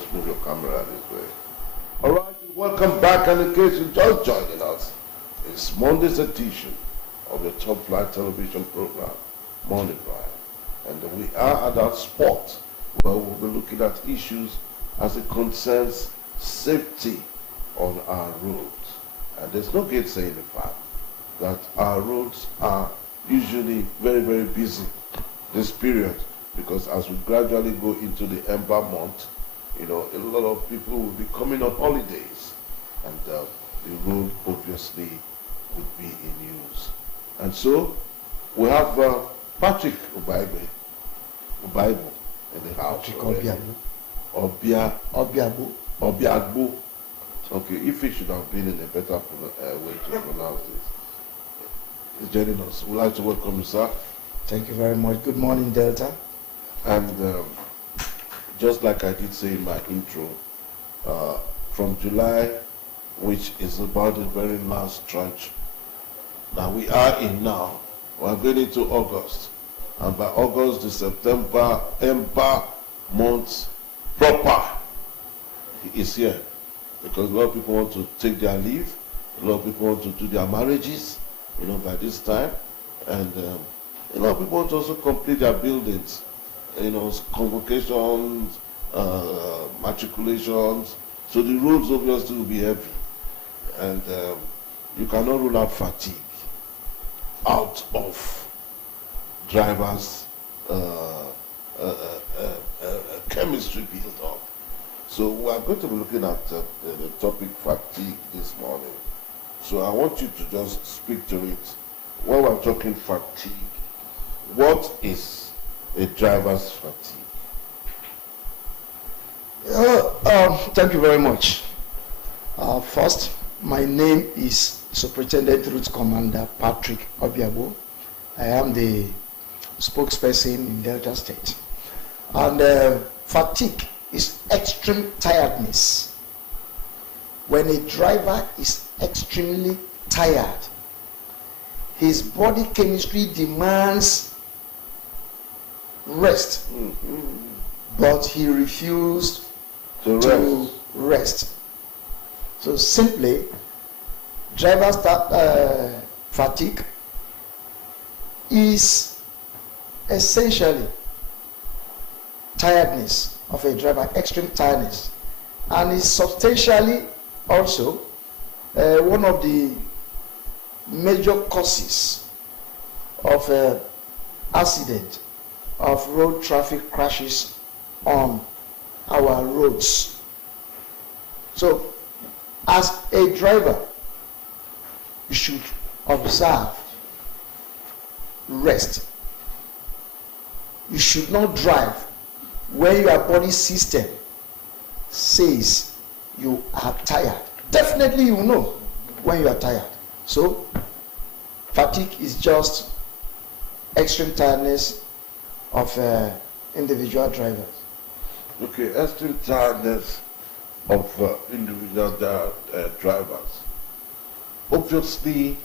Just move your camera this way. All right, welcome back, and in case you're just joining us, it's Monday's edition of the Top Flight television program, Morning Drive. And we are at that spot where we'll be looking at issues as it concerns safety on our roads. And there's no gainsaying the fact that our roads are usually very, very busy this period, because as we gradually go into the Ember month, a lot of people will be coming on holidays, and the road obviously would be in use. And so we have Patrick Obaibe in the house. Patrick Obiagbo. Okay, if he should have been in a better way to pronounce this. He's joining us. We'd like to welcome you, sir. Thank you very much. Good morning, Delta. And just like I did say in my intro, from July, which is about the very last tranche that we are in now, we're going into August. And by August, the September Ember month proper is here. Because a lot of people want to take their leave, a lot of people want to do their marriages, by this time. And a lot of people want to also complete their buildings, convocations, matriculations. So the roads obviously will be heavy. And you cannot rule out fatigue out of drivers' chemistry built up. So we are going to be looking at the topic fatigue this morning. So I want you to just speak to it. When we're talking fatigue, what is a driver's fatigue? Thank you very much. First, my name is Superintendent Route Commander Patrick Obiagbo. I am the spokesperson in Delta State. And fatigue is extreme tiredness. When a driver is extremely tired, his body chemistry demands rest, but he refused to rest. So simply, driver's fatigue is essentially tiredness of a driver, extreme tiredness, and is substantially also one of the major causes of accident, of road traffic crashes on our roads. So, as a driver, you should observe rest. You should not drive when your body system says you are tired. Definitely you know when you are tired. So, fatigue is just extreme tiredness of individual drivers. Okay, extreme tiredness of individual drivers. Obviously,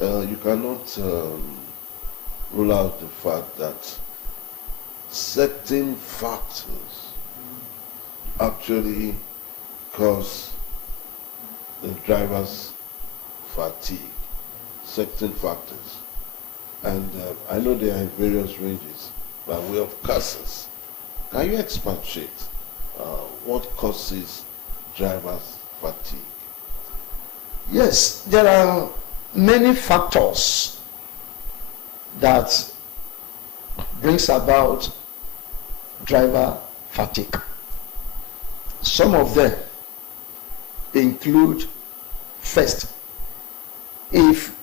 you cannot rule out the fact that certain factors actually cause the driver's fatigue. Certain factors. And I know they are in various ranges by way of causes. Can you expatiate what causes driver's fatigue? Yes, there are many factors that brings about driver fatigue. Some of them include, first, if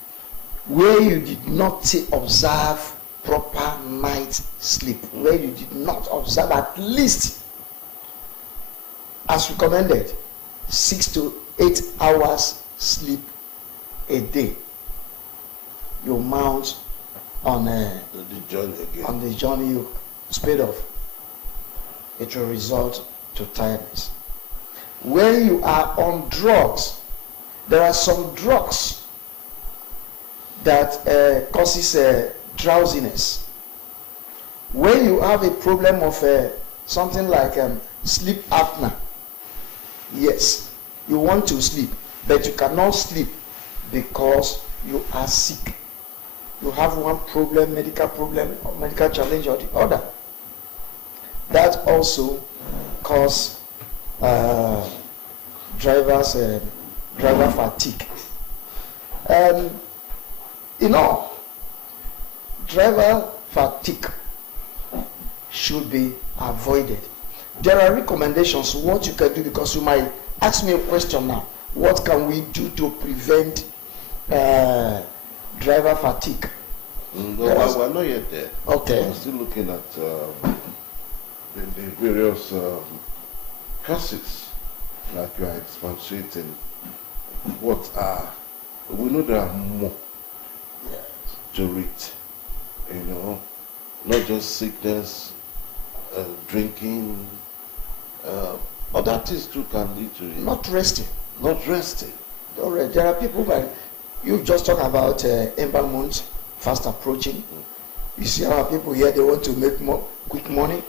where you did not observe proper night sleep, where you did not observe at least, as recommended, 6 to 8 hours sleep a day, you mount on the journey you speed off. It will result to tiredness. When you are on drugs, there are some drugs that causes drowsiness. When you have a problem of something like sleep apnea. Yes, you want to sleep, but you cannot sleep because you are sick. You have one problem, or medical challenge or the other. That also cause driver fatigue. Driver fatigue should be avoided. There are recommendations what you can do, because you might ask me a question now. What can we do to prevent driver fatigue? We're not yet there. Okay. We're still looking at the various causes that you are expatiating. We know there are more to it. Not just sickness, drinking, other things too can lead to it. Not resting. Not resting. Alright, there are people, but you just talk about embalmment fast approaching. You see our people here, they want to make quick money.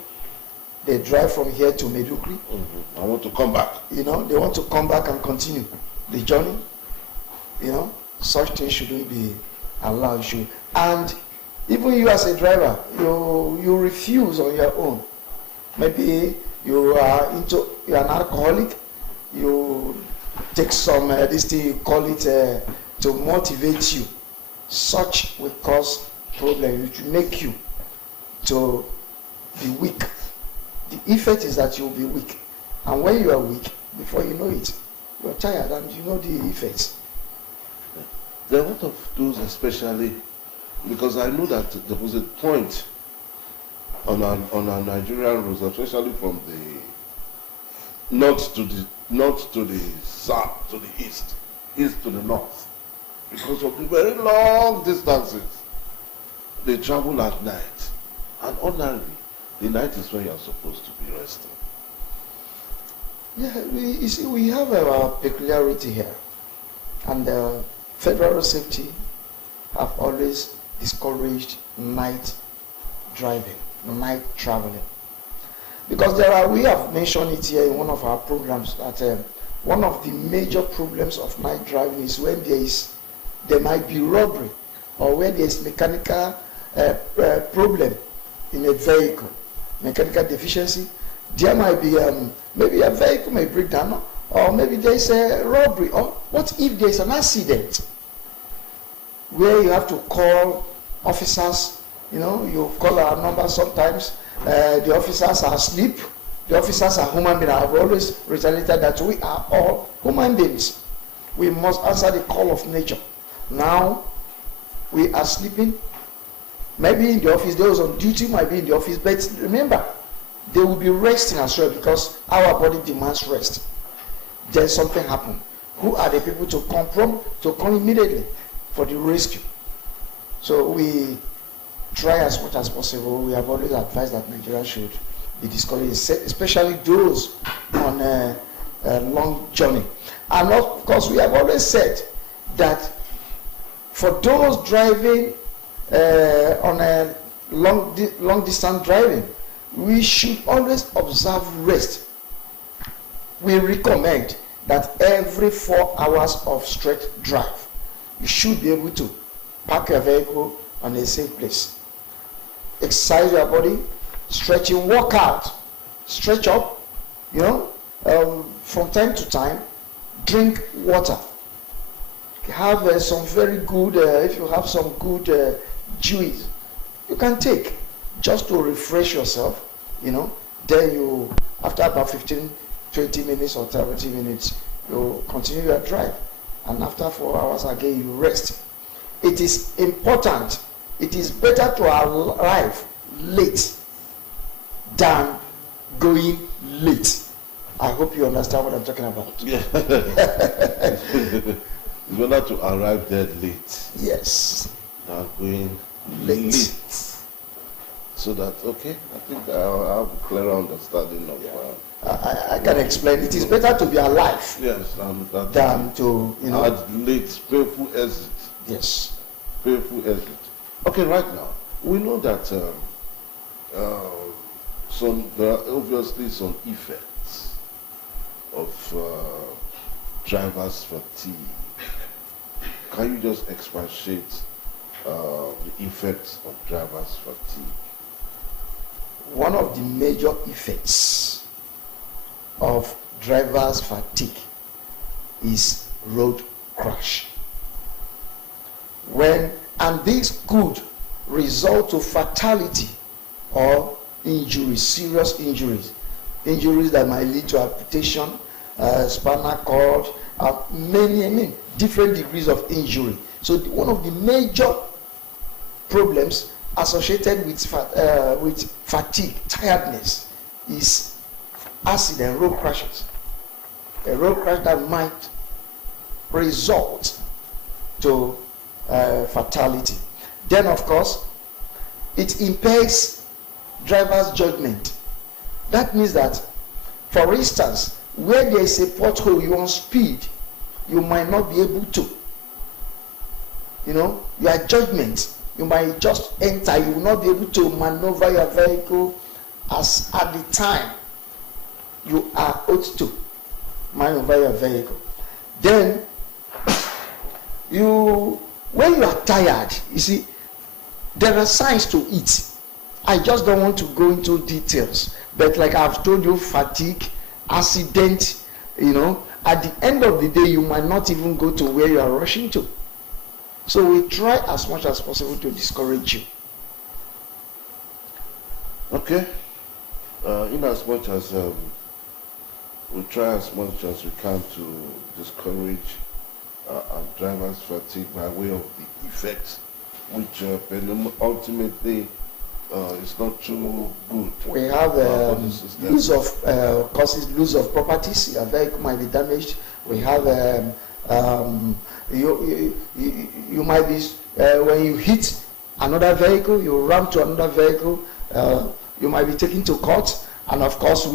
They drive from here to Maiduguri. I want to come back. They want to come back and continue the journey. Such things shouldn't be allowed. And even you as a driver, you refuse on your own. Maybe you are an alcoholic. You take some this thing, you call it to motivate you. Such will cause problem. It will make you to be weak. The effect is that you'll be weak. And when you are weak, before you know it, you're tired and you know the effects. There are a lot of those, especially because I know that there was a point on our Nigerian roads, especially from the north to the south, to the east to the north, because of the very long distances they travel at night, and ordinarily the night is when you are supposed to be resting. Yeah, we have our peculiarity here, and Federal Road Safety have always discouraged night driving, night traveling, because we have mentioned it here in one of our programs that one of the major problems of night driving is when there might be robbery, or when there is mechanical problem in a vehicle, mechanical deficiency. There might be maybe a vehicle may break down, or maybe there is a robbery, or what if there is an accident where you have to call officers. You call our number sometimes. The officers are asleep. The officers are human beings. I have always reiterated that we are all human beings. We must answer the call of nature. Now, we are sleeping. Maybe in the office, those on duty might be in the office, but remember, they will be resting as well, because our body demands rest. Then something happened. Who are the people to come immediately for the rescue? So we try as much as possible. We have always advised that Nigeria should be discouraged, especially those on a long journey. And of course, we have always said that for those driving on a long distance driving, we should always observe rest. We recommend that every 4 hours of straight drive, you should be able to park your vehicle on a safe place. Exercise your body, stretching, work out, stretch up, from time to time, drink water. Have some very good, if you have some good juice, you can take just to refresh yourself, Then you, after about 15, 20 minutes or 30 minutes, you continue your drive. And after 4 hours again, you rest. It is important. It is better to arrive late than going late. I hope you understand what I'm talking about. Yeah. It's better to arrive there late. Yes. Than going late. So that, okay, I think I have a clearer understanding of... I can explain. It is better to be alive, yes, than to, at late, painful exit. Yes. Painful exit. Okay, right now, we know that there are obviously some effects of driver's fatigue. Can you just expatiate the effects of driver's fatigue? One of the major effects of driver's fatigue is road crash. And this could result to fatality or injuries, serious injuries that might lead to amputation, spinal cord, many different degrees of injury. So one of the major problems associated with fatigue, tiredness, is accident, road crashes. A road crash that might result to fatality. Then, of course, it impairs driver's judgment. That means that, for instance, where there is a pothole, you want speed, you might not be able to. Your judgment, you might just enter, you will not be able to maneuver your vehicle as at the time you are ought to maneuver your vehicle. Then, when you are tired, you see, there are signs to it. I just don't want to go into details, but like I've told you, fatigue, accident, at the end of the day, you might not even go to where you are rushing to. So we try as much as possible to discourage you. Okay. In as much as we try as much as we can to discourage our drivers' fatigue by way of the effects, which ultimately is not too good. We have loss of properties. Your vehicle might be damaged. We have you might be when you hit another vehicle, you ram to another vehicle, you might be taken to court, and of course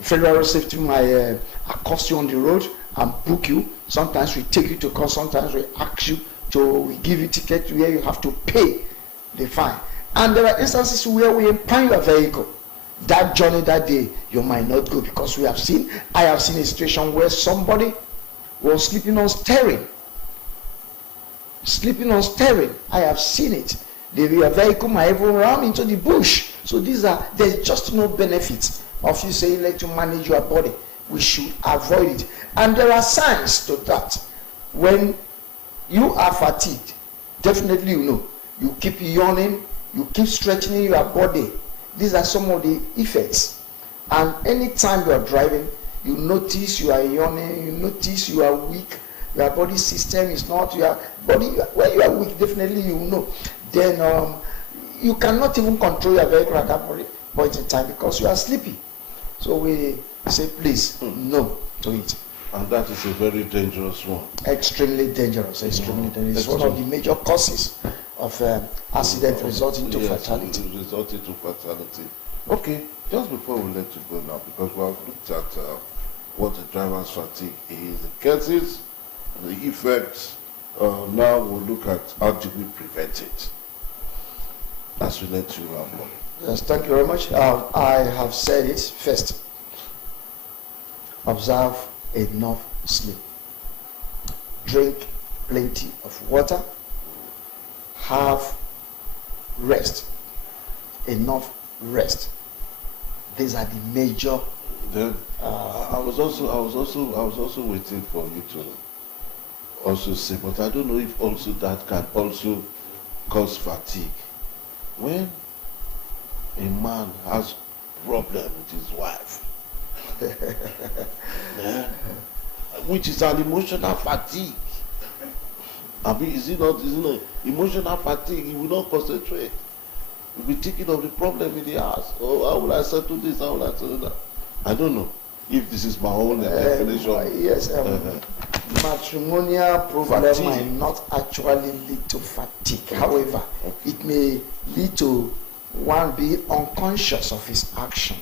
Federal Road Safety might accost you on the road and book you. Sometimes we take you to court, sometimes we ask you we give you ticket where you have to pay the fine. And there are instances where we impound your vehicle. That journey that day, you might not go, because I have seen a situation where somebody was sleeping on steering. I have seen it. Your vehicle might even ram into the bush. So there's just no benefit of you saying let you manage your body. We should avoid it. And there are signs to that. When you are fatigued, definitely you keep yawning, you keep stretching your body. These are some of the effects. And anytime you are driving, you notice you are yawning, you notice you are weak, your body system is not, when you are weak, definitely Then you cannot even control your vehicle at that point in time because you are sleepy. So we say, please, no to it. And that is a very dangerous one. Extremely dangerous, extremely dangerous. It's one of the major causes of accident resulting to fatality. Resulting to fatality. Okay, just before we let you go now, because we have looked at what the driver's fatigue is, the causes, the effects. Now we'll look at how do we prevent it. As we let you know. Yes, thank you very much. I have said it first. Observe enough sleep. Drink plenty of water. Have rest. Enough rest. These are the major. Then I was also waiting for you to also say, but I don't know if also that can also cause fatigue. When a man has problem with his wife, yeah, which is an emotional fatigue. I mean, is it not emotional fatigue? He will not concentrate. He will be thinking of the problem in the house. Oh, how will I settle this? How will I settle that? I don't know if this is my own definition. Yes, matrimonial problem might not actually lead to fatigue. However, it may lead to one being unconscious of his action.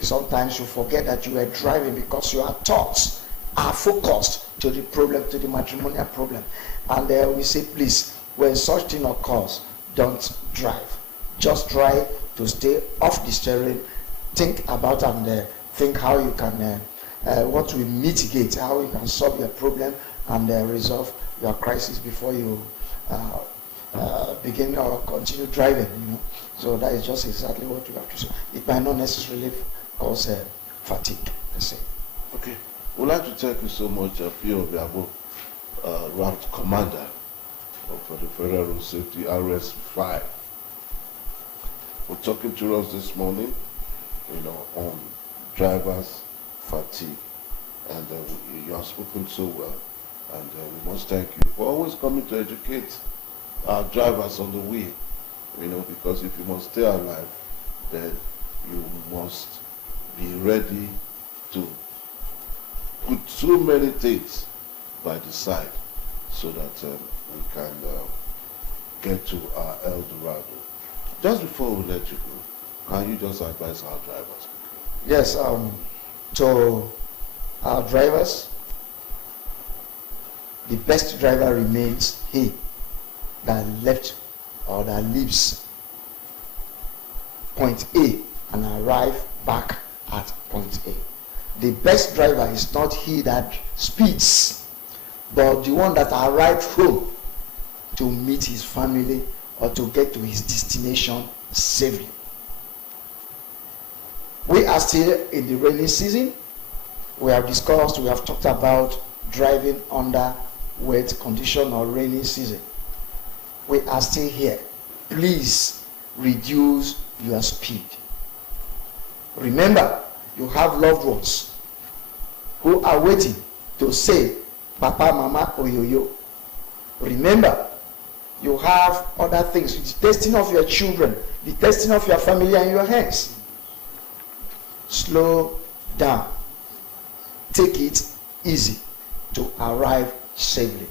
Sometimes you forget that you are driving because your thoughts are focused to the problem, to the matrimonial problem. And we say, please, when such thing occurs, don't drive. Just try to stay off the steering, think about and think how you can, what will mitigate, how you can solve your problem and resolve your crisis before you begin or continue driving, you know. So that is just exactly what you have to do. It might not necessarily cause fatigue, let's say. Okay. We'd like to thank you so much, P.O. Biabo, Route Commander for the Federal Road Safety RS5, for talking to us this morning, you know, on drivers' fatigue. And you have spoken so well. And we must thank you for always coming to educate our drivers on the way, you know, because if you must stay alive, then you must be ready to put so many things by the side so that we can get to our El Dorado. Just before we let you go, can you just advise our drivers? Yes, to our drivers, the best driver remains he that left or that leaves point A and arrive back at point A. The best driver is not he that speeds, but the one that arrived home to meet his family or to get to his destination safely. We are still in the rainy season. We have discussed, we have talked about driving under wet condition or rainy season. We are still here. Please reduce your speed. Remember, you have loved ones who are waiting to say, Papa, Mama, Oyoyo. Remember, you have other things. The destiny of your children, the destiny of your family are in your hands. Slow down. Take it easy to arrive safely.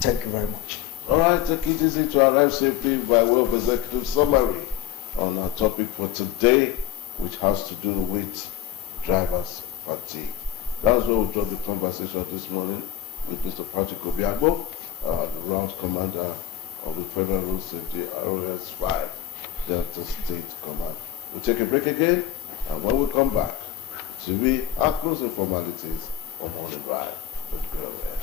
Thank you very much. All right, take it easy to arrive safely by way of executive summary on our topic for today, which has to do with drivers' fatigue. That's where we draw the conversation this morning with Mr. Patrick Obiagbo, the Route Commander of the Federal Road Safety RS5, Delta State Command. We'll take a break again, and when we come back, to be our closing formalities on Morning Drive. Let's go there.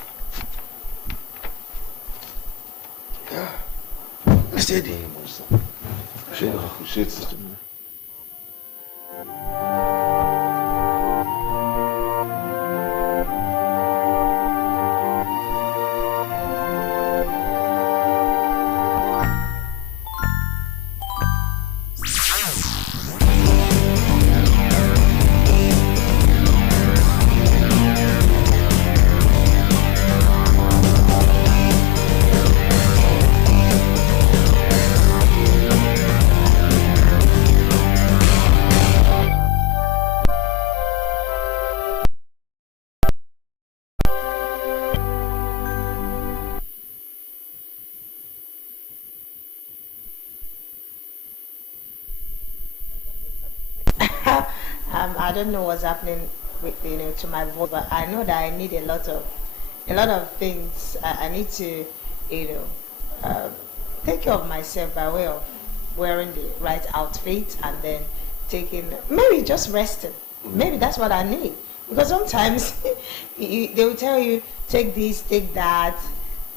Yeah. Steady. Appreciate it. I don't know what's happening with to my voice, but I know that I need a lot of things. I need to take care of myself by way of wearing the right outfit and then maybe just resting. Maybe that's what I need, because sometimes they will tell you take this, take that,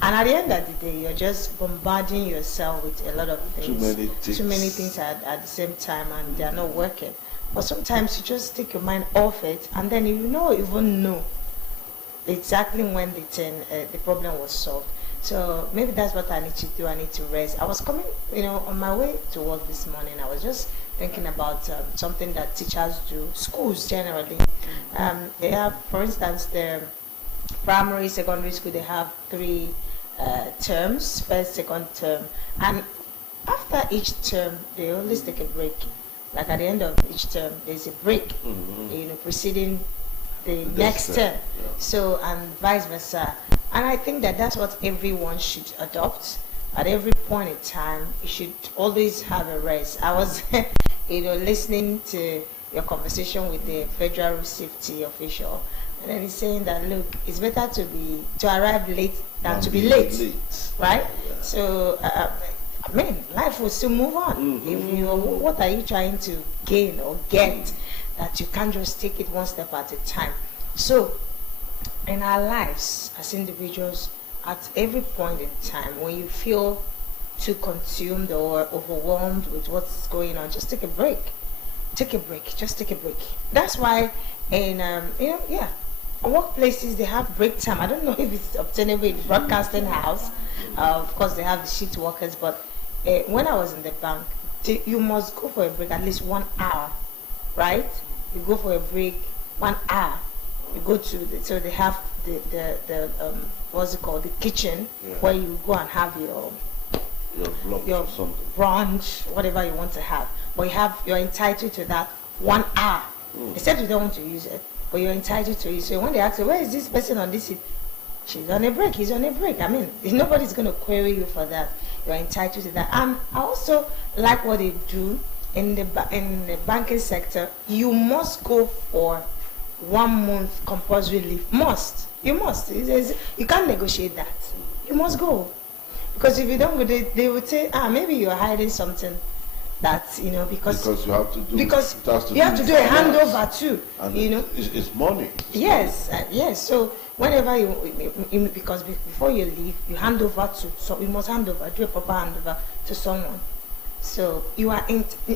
and at the end of the day you're just bombarding yourself with a lot of things, too many things at the same time, and they're not working. But sometimes you just take your mind off it, and then you don't even know exactly when the problem was solved. So maybe that's what I need to do. I need to rest. I was coming, on my way to work this morning. I was just thinking about something that teachers do, schools generally. They have, for instance, the primary, secondary school, they have 3 terms, first, second term. And after each term, they always take a break. Like at the end of each term, there's a break, preceding the next term. Yeah. So, and vice versa. And I think that that's what everyone should adopt. At every point in time, you should always have a rest. I was, listening to your conversation with the federal safety official, and then he's saying that, look, it's better to arrive late than to be late. Right? Yeah. So I mean, life will still move on. If you, what are you trying to gain or get that you can't just take it one step at a time? So, in our lives as individuals, at every point in time, when you feel too consumed or overwhelmed with what's going on, just take a break. Take a break. Just take a break. That's why, in workplaces they have break time. I don't know if it's obtainable in broadcasting house. Of course, they have the shift workers, but when I was in the bank, you must go for a break at least 1 hour, right? You go for a break 1 hour. You go to so they have the what's it called, the kitchen, where you go and have your brunch, whatever you want to have. But you're entitled to that 1 hour. Except you don't want to use it, but you're entitled to it. So when they ask you, where is this person on this seat? She's on a break, he's on a break. I mean, nobody's going to query you for that. You're entitled to that. And I also like what they do in the banking sector. You must go for 1 month compulsory leave. You must. You can't negotiate that. You must go. Because if you don't go, they would say, maybe you're hiding something. That, because you have to do, because you have to do a handover too, and it's money. Yes. So whenever because before you leave, you hand over you must hand over, do a proper handover to someone. So you are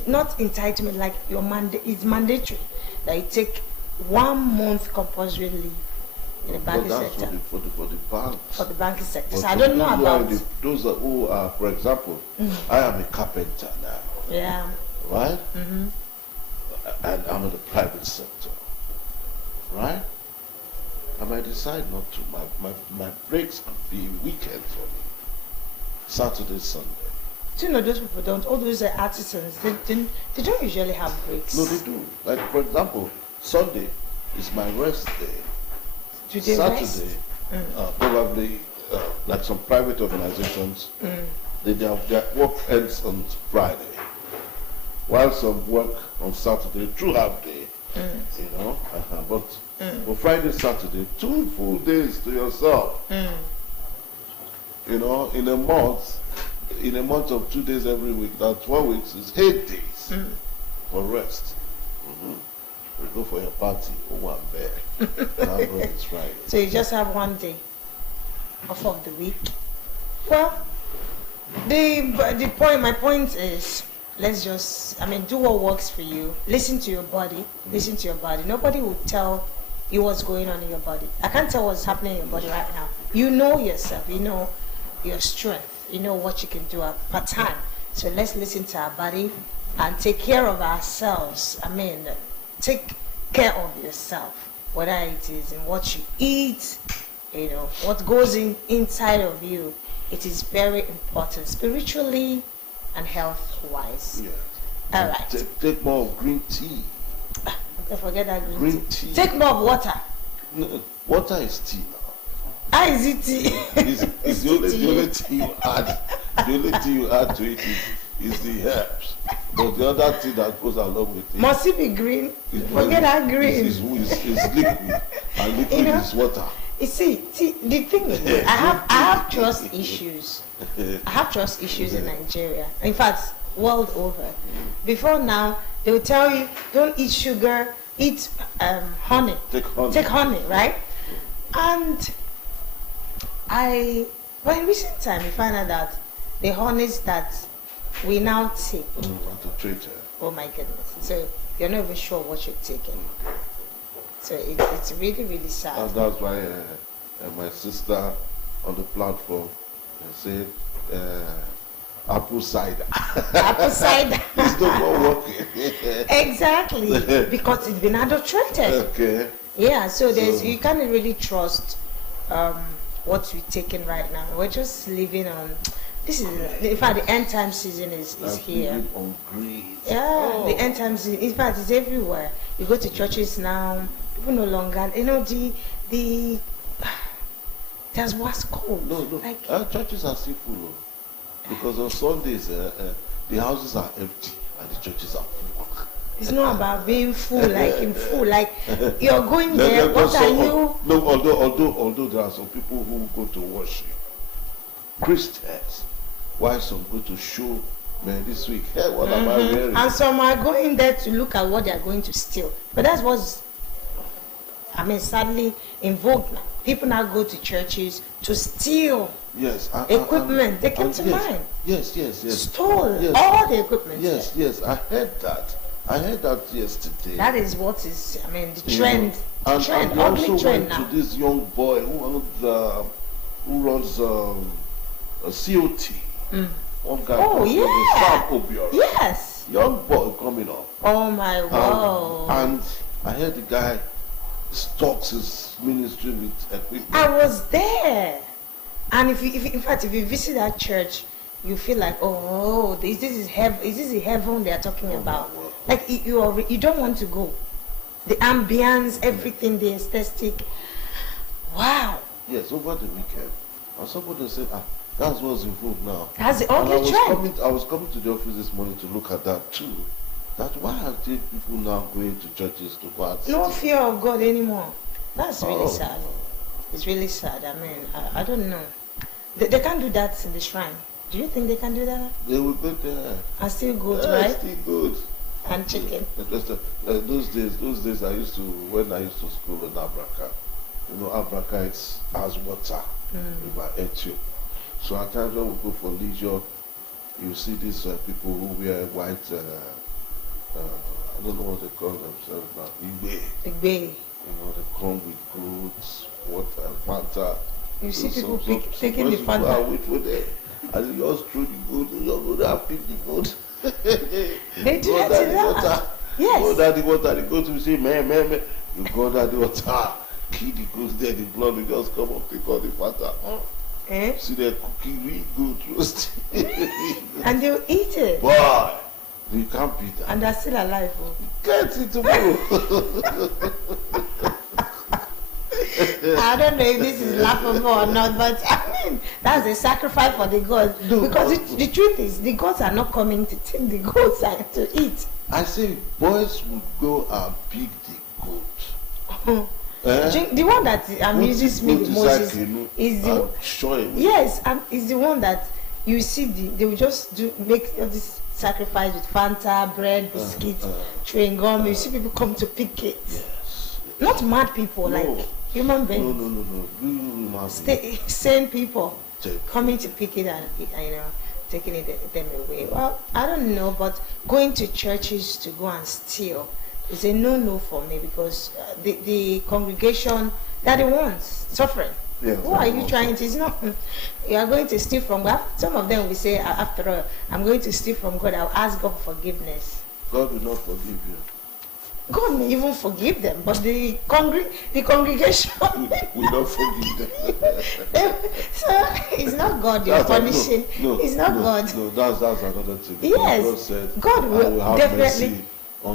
not entitlement, like it's mandatory that you take 1 month compulsory leave in the banking sector. For the banks. For the banking sector. But so I don't know about those who are, for example, I am a carpenter now. Yeah. Right? And I'm in the private sector. Right? I might decide not to. My breaks could be weekend for me. Saturday, Sunday. Do you know those people don't? All those artisans, they don't usually have breaks. No, they do. Like, for example, Sunday is my rest day. Do they Saturday, rest? Probably, like some private organizations, their work ends on Friday. While some work on Saturday, through half day, but for Friday, Saturday, 2 full days to yourself. In a month of 2 days every week, that's 12 weeks, is 8 days for rest. You go for your party, one there. It's Friday. So you just have 1 day off of the week. Well, my point is, let's just, do what works for you. Listen to your body. Listen to your body. Nobody will tell you what's going on in your body. I can't tell what's happening in your body right now. You know yourself. You know your strength. You know what you can do at time. So let's listen to our body and take care of ourselves. Take care of yourself. Whether it is in what you eat, what goes inside of you. It is very important spiritually and health-wise. Yes. All right. Take more of green tea. Don't forget that green tea. Take more of water. No, water is tea now. How is it tea? It's the only tea you add. The only tea you add to it is the herbs. But the other tea that goes along with it. Must it be green? Forget that green. It's liquid. And liquid is water. You see, the thing is, I have trust issues. I have trust issues in Nigeria. In fact, world over. Before now, they will tell you, don't eat sugar, eat honey. Take honey, right? And in recent time, we find out that the honeys that we now take. Oh my goodness. So you're not even sure what you're taking. So it's really, really sad. And that's why my sister on the platform said apple cider. Apple cider. It's no more working. Exactly. Because it's been adulterated. Okay. Yeah, so you can't really trust what we're taking right now. We're just living on. This is, in fact, the end time season is here. On grace. Yeah, the end time season. In fact, it's everywhere. You go to churches now. People no longer. There's what's cold. No. Like, churches are still full. Because on Sundays, the houses are empty and the churches are full. It's not about being full, like you're going there. What are you? No, although there are some people who go to worship, Christians Why some go to show, man, this week, hey, what am I wearing? And some are going there to look at what they are going to steal. But that's what's, sadly in vogue now. People now go to churches to steal equipment. They came to mind. Yes. Stole all the equipment. Yes. I heard that yesterday. That is what is, the trend. And they also went now. to this young boy who runs a COT. One guy. Oh, yeah. Sam Obiora. Yes. Young boy coming up. Oh, my wow. And I heard the guy stocks his ministry with equipment. I was there. And if you visit that church, you feel like, this is heaven. Is this the heaven they are talking about? Wow. Like you don't want to go. The ambience, everything, the aesthetic. Wow. Yes, over the weekend. And somebody said, that's what's in vogue now. That's the only trend. I was coming to the office this morning to look at that too. That why are people now going to churches to go out? No fear of God anymore. That's really sad. It's really sad. I don't know. They can't do that in the shrine. Do you think they can do that? They will go there. And still good, right? Still good. And chicken. Those days I used to, when I used to school in Abraka, Abraka has water, River Ethiopia. So at times when we go for leisure, you see these people who wear white, I don't know what they call themselves now, Igbe. They come with goods, water, Fanta. You see people taking the Fanta. I wait for them. And you just throw the good, you're going to have 50 good. They do that to that. Yes. Go down the water, they go to say, man. You go down the water, kill the goods there, the blood will just come up, take all the Fanta. See, they're cooking really good roast. And they'll eat it. Boy, you can't beat that. And they're still alive. Get it tomorrow. I don't know if this is laughable or not, but that's a sacrifice for the gods. Because the truth is, the gods are not coming to take the goats to eat. I say boys would go and pick the goat. The one that amuses me the most is the one that you see they will just make all this sacrifice with Fanta, bread, biscuit, chewing gum. You see people come to pick it. Yes. Not mad people, like human beings. No. Sane people coming to pick it and taking them away. Well, I don't know, but going to churches to go and steal is a no for me, because the congregation, they're the ones suffering. Yes, who are you trying to? It's not. You are going to steal from God. Some of them will say, after all, I'm going to steal from God. I'll ask God for forgiveness. God will not forgive you. God may even forgive them, but the congregation will not forgive them. So it's not God you're punishing. It's not God. No, that's another thing. Yes, God said, God will definitely.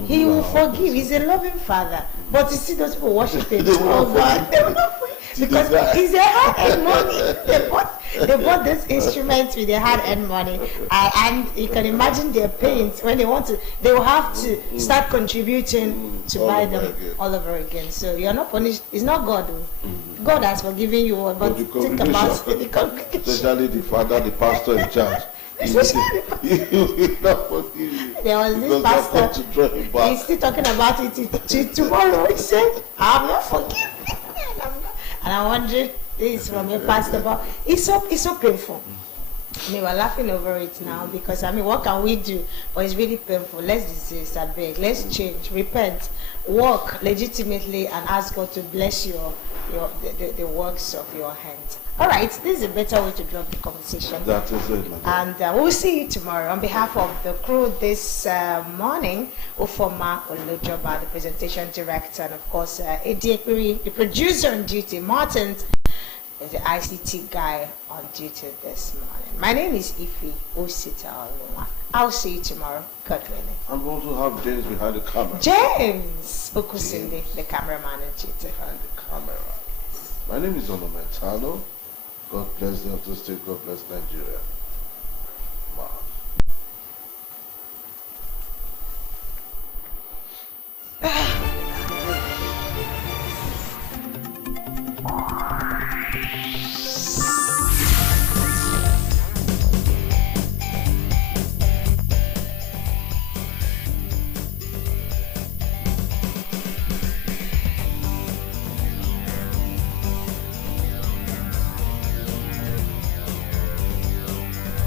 He will forgive. He's a loving Father. But you see those people worshiping. Oh God, they will not forgive. Because it's their hard-earned money. They bought this instrument with their hard-earned money, and you can imagine their pains when they want to. They will have to start contributing to buy them all over again. So you're not punished. It's not God. God has forgiven you, but think about the congregation. Especially the father, the pastor in charge. He will not forgive you. There was this pastor. He's still talking about it till tomorrow. He said, "I'm not forgiven." And I wonder, this is from a pastor, but it's so painful. We're laughing over it now because what can we do? But it's really painful. Let's desist, I beg. Let's change, repent, walk legitimately, and ask God to bless the works of your hands. All right, this is a better way to drop the conversation. That is it, and we'll see you tomorrow. On behalf of the crew this morning, Ufoma Olojoba, the presentation director, and of course, Eddie Ekpiri, the producer on duty, Martin, the ICT guy on duty this morning. My name is Ife Osita Olunwa. I'll see you tomorrow. God willing. And we also have James behind the camera. James Okusinde, the cameraman on duty. Behind the camera. My name is Ono Metano. God bless the Delta State. God bless Nigeria. Wow.